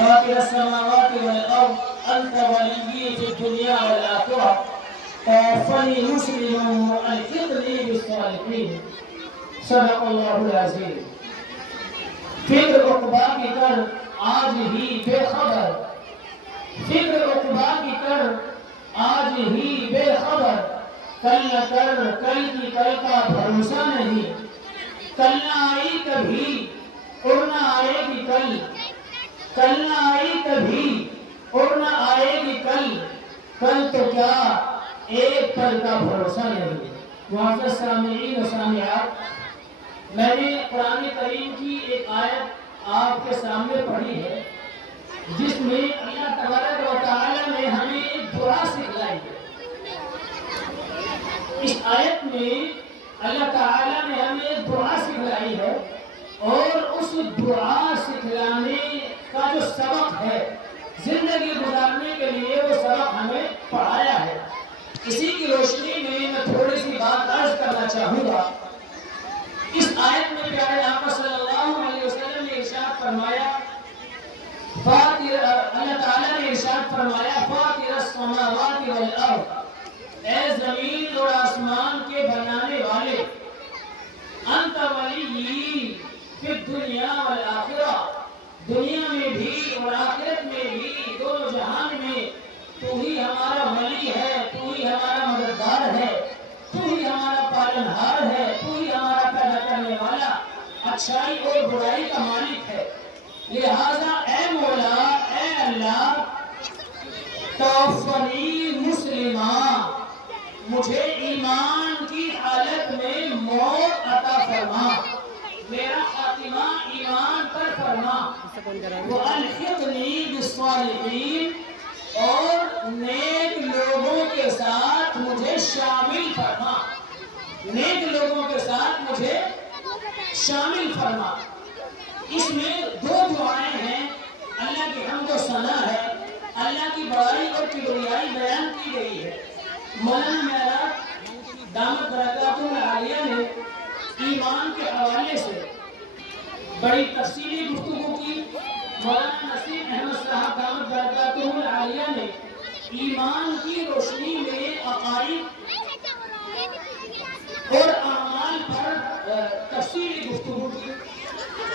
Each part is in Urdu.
فاطر السماوات والأرض أنت وليي في الدنيا والآخرة توفني مسلما وألحقني بالصالحين صدق الله العظيم. فکر عقبا کی کر آج ہی بے خبر، فکر عقبا کی کر آج ہی بے خبر، کل نہ کر کل کی کل کا بھروسہ نہیں، کل نہ آئی کبھی اور نہ آئے گی کل، کل نہ آئی کبھی اور نہ آئے گی کل، کل تو کیا ایک پل کا بھروسہ نہیں۔ معزز سامعین و سامعات، میں نے قرآن کریم کی ایک آیت آپ کے سامنے پڑھی ہے جس میں اللہ تبارک و تعالی نے ہمیں ایک دعا سکھلائی ہے۔ اس آیت میں اللہ تعالی نے ہمیں ایک دعا سکھلائی ہے اور اس دعا سکھلانے کا جو سبق ہے زندگی گزارنے کے لیے وہ سبق ہمیں پڑھایا ہے۔ اسی کی روشنی میں تھوڑی سی بات عرض کرنا چاہوں گا۔ اس آیت میں پیارے آقا صلی اللہ علیہ وسلم نے ارشاد فرمایا، اللہ تعالیٰ نے ارشاد فرمایا فاطر السماوات والارض، اے زمین اور آسمان کے بنانے والے، انت ولی فی الدنیا والآخرہ، دنیا میں بھی اور آخرت میں بھی، دونوں جہان میں تو ہی ہمارا ولی ہے، تو ہی ہمارا مددگار ہے، تو ہی ہمارا پالنہار ہے، تو ہی ہمارا پیدا کرنے والا، اچھائی اور برائی کا مالک ہے۔ لہذا اے مولا، اے اللہ، توفنی مسلمہ، مجھے ایمان کی حالت میں موت عطا فرما، میرا خاتمہ ایمان پر فرما، وَأَلْحِقْنِي بِالصَّالِحِينَ، اور نیک لوگوں کے ساتھ مجھے شامل فرما، نیک لوگوں کے ساتھ مجھے شامل فرما۔ اس میں دو دعائیں ہیں، اللہ کی حمد و ثنا ہے، اللہ کی بڑائی اور کبریائی بیان کی گئی ہے۔ مولانا معراج دامت برکاتہ العالیہ نے ایمان کے حوالے سے بڑی تفصیلی گفتگو کی۔ مولانا نسیم احمد صاحب دامت برکاتہ العالیہ نے ایمان کی روشنی میں عقائد اور اعمال پر تفصیلی گفتگو کی۔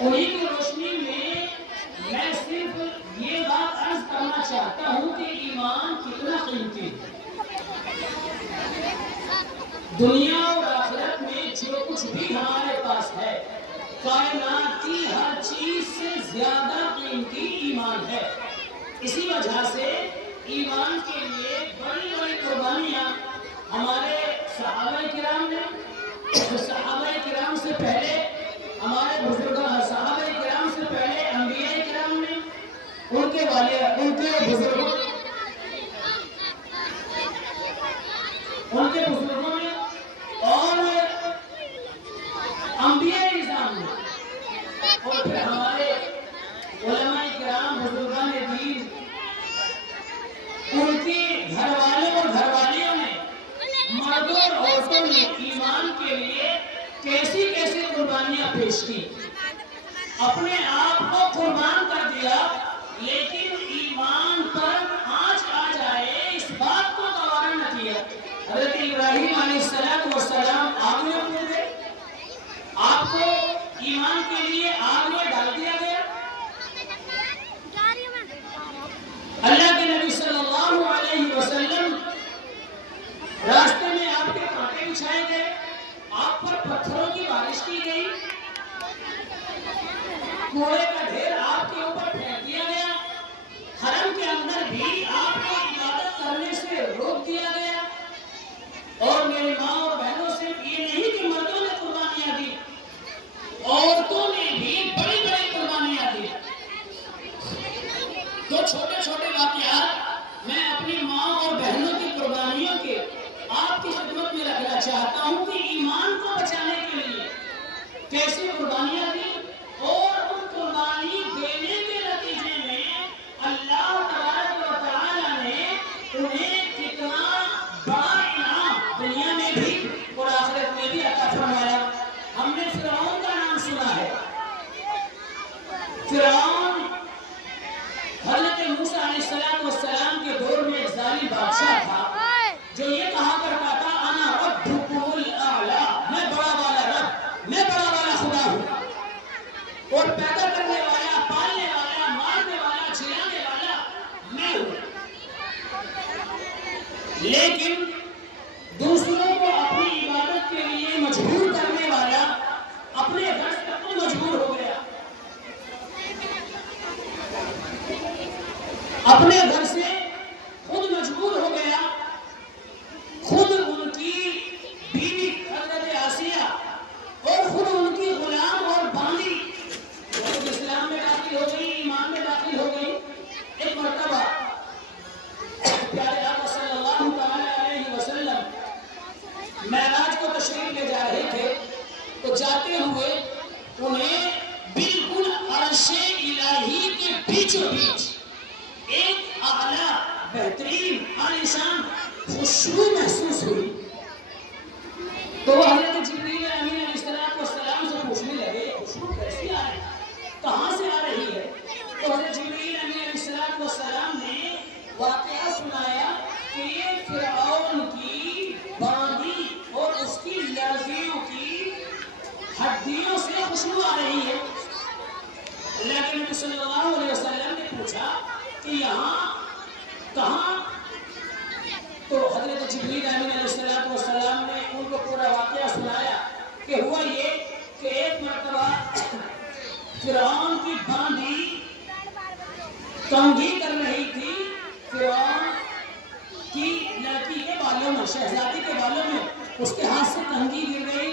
انہی کی روشنی میں میں صرف یہ بات عرض کرنا چاہتا ہوں کہ ایمان کتنا قیمتی ہے۔ دنیا اور آخرت میں جو کچھ بھی ہمارے پاس ہے، کائنات کی ہر چیز سے زیادہ قیمتی ایمان ہے۔ اسی وجہ سے ایمان کے لیے بڑی بڑی قربانیاں ہمارے صحابہ کرام نے، صحابہ کرام سے پہلے ہمارے بزرگان، صحابہ کرام سے پہلے انبیاء کرام نے، ان کے بزرگوں نے اور انبیاء نظام نے، اور پھر ہمارے علماء کرام بزرگان دین، ان کے گھر والوں اور گھر والیوں نے، مردوں اور عورتوں نے ایمان کے لیے کیسی کیسی قربانیاں پیش کی، اپنے آپ کو قربان کر دیا، لیکن ایمان پر آنچ آ جائے اس بات کو گوارا نہ کیا۔ حضرت ابراہیم علیہ السلام آگ میں پڑ گئے، آپ کو ایمان کے لیے آگ میں ڈال دیا گیا۔ اللہ کے نبی صلی اللہ علیہ وسلم راستے میں آپ کے کانٹے بچھائے گئے، آپ پر پتھروں کی بارش کی گئی، کوڑے کا ڈھیر آپ کے اوپر پھینک دیا گیا، حرم کے اندر بھی آپ کو عبادت کرنے سے روک دیا گیا۔ اور میری ماں اور بہنوں سے یہ نہیں کہ مردوں نے قربانیاں دی، عورتوں نے بھی بڑی بڑی قربانیاں دی۔ تو چھوٹے چھوٹے واقعات میں اپنی ماں اور بہنوں کی قربانیوں کے آپ کی خدمت میں رکھنا چاہتا ہوں کہ ایمان کو بچانے کے لیے کیسی قربانیاں دی، اور ان قربانی دینے کے نتیجے میں اللہ تبارک و تعالی نے انہیں کتنا بڑا انعام دنیا میں بھی اور آخرت میں بھی عطا فرمایا۔ ہم نے فرعون کا نام سنا ہے، فرعون لیکن دوسروں کو اپنی عبادت کے لیے مجبور کرنے والا اپنے گھر سے خود مجبور ہو گیا، اپنے گھر سے خود مجبور ہو گیا، خود ان کی بیوی حضرت آسیہ اور خود ان کی غلام اور باندی اسلام میں داخل ہو گئی، ایمان میں داخل ہو گئی۔ ایک مرتبہ پیارے آقا صلی اللہ تعالی علیہ وسلم معراج کو تشریف لے جا رہے تھے، تو جاتے ہوئے انہیں بالکل عرش الہی کے بیچوں بیچ ایک اعلیٰ بہترین عالیشان خوشبو محسوس ہوئی۔ تو وہ حضرت جبریل امین علیہ السلام سے پوچھنے لگے خوشبو کیسی آ رہی ہے، کہاں سے آ رہی ہے؟ تو حضرت جبریل امین علیہ السلام نے واقعہ سنایا کہ یہ فرعون کی باندی اور اس کی لڑکیوں کی ہڈیوں سے خوشبو آ رہی ہے۔ اللہ کے نبی صلی اللہ علیہ وسلم نے پوچھا کہ یہاں کہاں؟ تو حضرت جبریل امین علیہ السلام نے ان کو پورا واقعہ سنایا کہ ہوا یہ کہ ایک مرتبہ فرعون کی باندی کنگھی کر رہی تھی، فرعون کی لڑکی کے بالوں میں، شہزادی کے بالوں میں اس کے ہاتھ سے کنگھی گر گئی،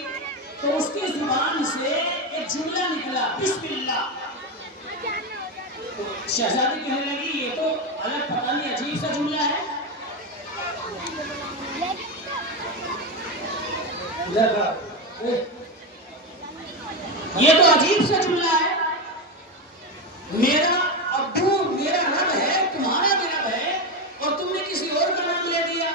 تو اس کی زبان سے ایک جملہ نکلا بسم اللہ۔ شہزادی کہنے لگی یہ تو الگ پتہ نہیں عجیب سا جملہ ہے، یہ تو عجیب سا جملہ ہے، میرا ابو میرا رب ہے، تمہارا بھی رب ہے، اور تم نے کسی اور کا نام لے دیا۔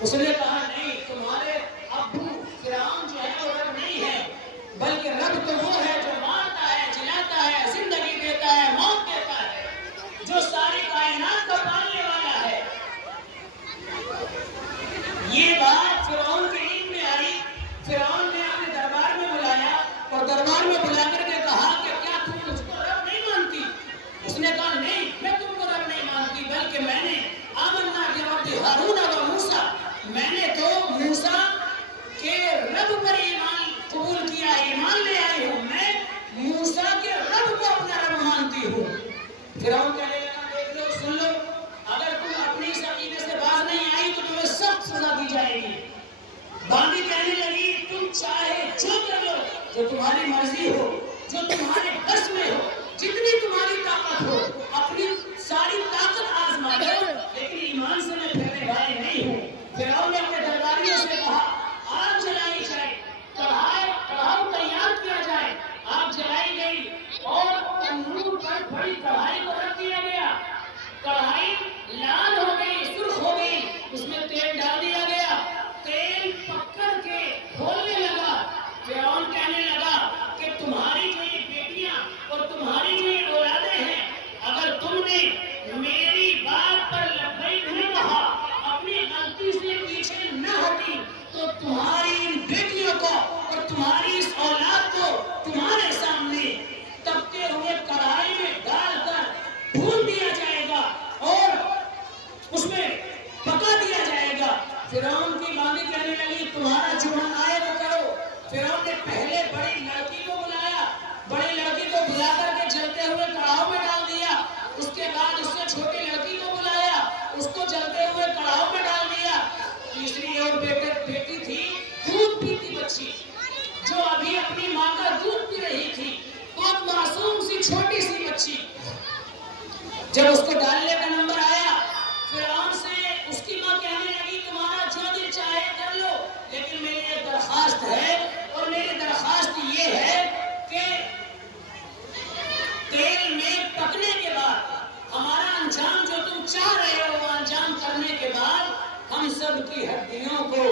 اس نے کہا نہیں، تمہارے ابو فرعون جو ہے وہ رب نہیں ہے، بلکہ رب تو وہ ہے جو مارتا ہے، جلاتا ہے، زندگی دیتا ہے، موت دیتا ہے، جو ساری کائنات کا پالنے والا ہے۔ یہ بات فرعون کے علم میں آئی، فرعون نے اپنے دربار میں بلایا اور دربار میں بلا کر کے کہا کہ کیا تم مجھ کو رب نہیں مانتی؟ اس نے کہا نہیں، میں تم کو رب نہیں مانتی، بلکہ میں نے آمنا برب ہارون و موسیٰ، میں نے تو موسیٰ کے رب پر ایمان قبول کیا، ایمان لے آئی ہوں، میں موسیٰ کے رب کو اپنا رب مانتی ہوں۔ فرعون کہنے لگا دیکھ لو، سن لو، اگر تم اپنی اس عقیدے سے باز نہیں آئی تو تمہیں سخت سزا دی جائے گی۔ باندی کہنے لگی تم چاہے جو کر لو، جو تمہاری مرضی ہو، جو تمہارے بس میں ہو، جتنی تمہاری طاقت ہو، اپنی ساری طاقت آزما لو، لیکن ایمان سے میں پھرنے والی نہیں ہوں۔ فرعون نے اپنے درباریوں سے کہا آگ جلائی جائے، کڑھائی تیار کیا جائے، آگ جلائی گئی اور تندور پر بڑی کڑھائی کو رکھ دیا گیا، کڑھائی لال ہو گئی، سرخ ہو گئی، اس میں تیل ڈال دیا گیا، تیل پک کر کے کھولنے لگا۔ فرعون کہنے لگا کہ تمہاری جو یہ بیٹیاں اور تمہاری جو یہ اولادیں ہیں، اگر تم نے میری بات پر لبیک نہیں کہا، اپنی غلطی سے پیچھے نہ ہٹی، تو تمہاری ان بیٹیوں کو اور تمہاری اس اولاد کو تمہارے سامنے تپتے ہوئے کڑھائی میں ڈال کر بھون دیا جائے گا اور اس میں پکا دیا جائے گا۔ فرعون کی باندی کہنے لگی تمہارا جو من آئے وہ کرو۔ فرعون نے پہلے بڑی لڑکی کو بلایا، بڑی لڑکی کو بلا کر کے جلتے ہوئے کڑھاؤ میں ڈال دیا، اس کے بعد اس سے چھوٹی لڑکی کو بلایا، اس کو جلتے ہوئے کڑھاؤ میں ڈال دیا۔ تیسری اور بیٹی تھی دودھ پیتی بچی، جو ابھی اپنی ماں کا دودھ پی رہی تھی، بہت معصوم سی چھوٹی سی بچی۔ جب اس کو ڈالنے کا نمبر آیا، فرعون سے اس کی ماں کہنے لگی تمہارا جو دل چاہے کر لو، لیکن میری ایک درخواست ہے، اور میری درخواست یہ ہے کہ تیل میں پکنے کے بعد ہمارا انجام جو تم چاہ رہے ہو وہ انجام کرنے کے بعد ہم سب کی ہڈیوں کو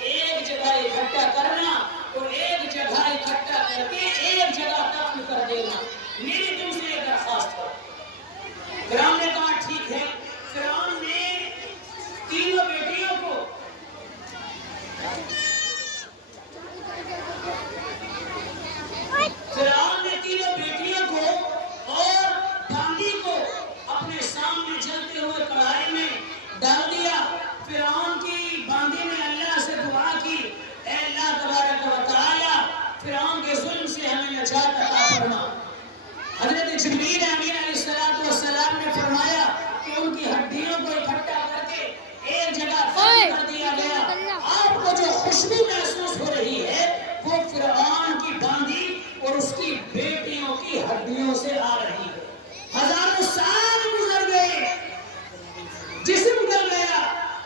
ایک جگہ اکٹھا کرنا اور ایک جگہ اکٹھا کر کے ایک جگہ دفن کر دینا، میری تم سے یہ درخواست ہے۔ فرعون نے کہا ٹھیک ہے۔ فرعون نے تینوں بیٹیوں کو اور باندی کو اپنے سامنے جلتے ہوئے کڑھائی میں ڈال دیا، فرعون کی باندی نے اللہ سے دعا کی، اے اللہ تبارک و تعالی فرعون کے ظلم سے ہمیں نجات عطا فرما۔ حضرت جبریل امین علیہ السلام نے فرمایا کہ ان کی ہڈیوں کو اکٹھا کر کے ایک جگہ دفن کر دیا گیا۔ آپ کو جو خوشبو محسوس ہو رہی ہے وہ فرعون کی باندی اور اس کی بیٹیوں کی ہڈیوں سے آ رہی ہے۔ ہزاروں سال گزر گئے، جسم گل گیا،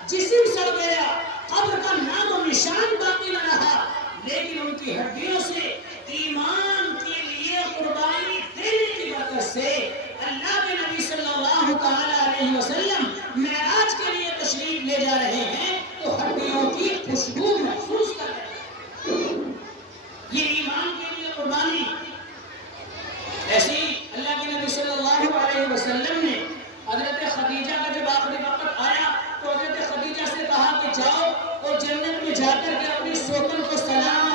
جسم سڑ گیا، قبر کا نام و نشان باقی نہ رہا، لیکن ان کی ہڈیوں سے ایمان کے لیے قربانی دینے کی برکت سے اللہ کے نبی صلی اللہ تعالی علیہ وسلم معراج کے لیے تشریف لے جا رہے ہیں تو ہڈیوں کی خوشبو محسوس کر رہے ہیں۔ یہ ایمان کے لیے قربانی۔ ایسے ہی اللہ کے نبی صلی اللہ علیہ وسلم نے حضرت خدیجہ کا جب آخری وقت آیا تو حضرت خدیجہ سے کہا کہ جاؤ اور جنت میں جا کر کے اپنی سوکن کو سلام